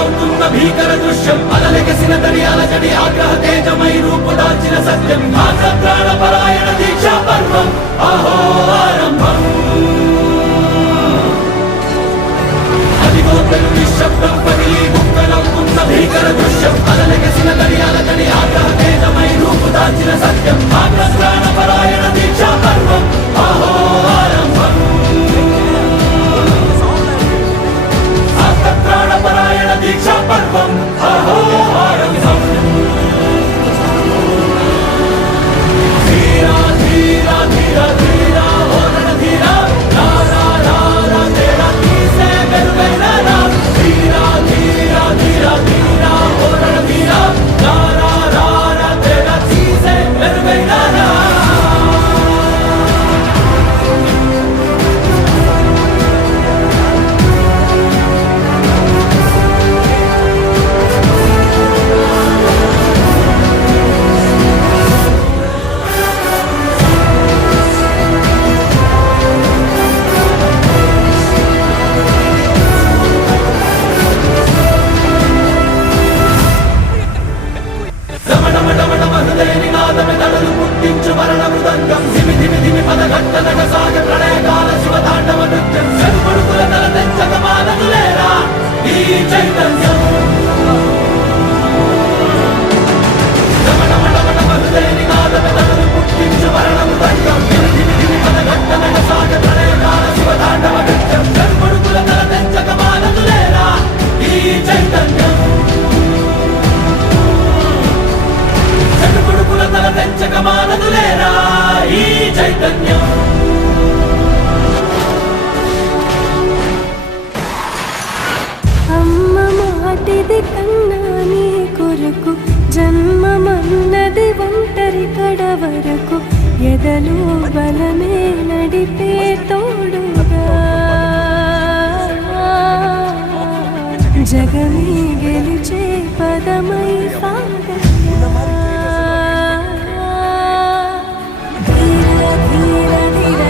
ముక్కలవుతున్న భీకర దృశ్యం అలలెగసిన దరియాల జడి ఆగ్రహ తేజమై రూపుదాల్చిన సత్యం ప్రాణపరాయణ దీక్షా పర్వం అహో ఆరంభం అదిగో పెను నిశ్శబ్దం పగిలి ముక్కలవుతున్న భీకర దృశ్యం అలలెగసిన దరియాల జడి ఆగ్రహ తేజమై రూపుదాల్చిన సత్యం ప్రాణపరాయణ దీక్షా పర్వం అహో ఆరంభం ప్రాణపరాయణ దీక్షా పర్వం అహో ఆరంభం ధీరా ధీరా ధీరా ధీరా ఓ రణధీరా రా రా రా రా తేరా తీసే వెలుగైన రా ధీరా ధీరా ధీరా ధీరా ఓ రణధీరా రా రా రా రా తేరా తీసే వెలుగైన రా పుట్టించు మరణ మృదంగం ధిమి ధిమి ధిమి పదఘట్టనగ సాగ ప్రళయకాల శివతాండవ నృత్యం చెరుపడుకుల తల తెంచక మానదులేరా ఈ చైతన్యం రమణమణమణ మరుదేని నాదమె తడలు పుట్టించు మరణ మృదంగం ధిమి ధిమి ధిమి పదఘట్టనగ సాగ ప్రళయకాల శివతాండవ నృత్యం చెరుపడుకుల తల తెంచక మానదులేరా ఈ చైతన్యం చెడుపుడుకుల తల తెంచక మానదులేరా ఈ చైతన్యం అమ్మ మాటిది కన్నా నీ కొరకు జన్మమన్నది ఒంటరి కడ వరకు ఎదలు బలమే నడిపే తోడుగా జగమే గెలిచే పదమై సాగ ధీర ధీర ధీర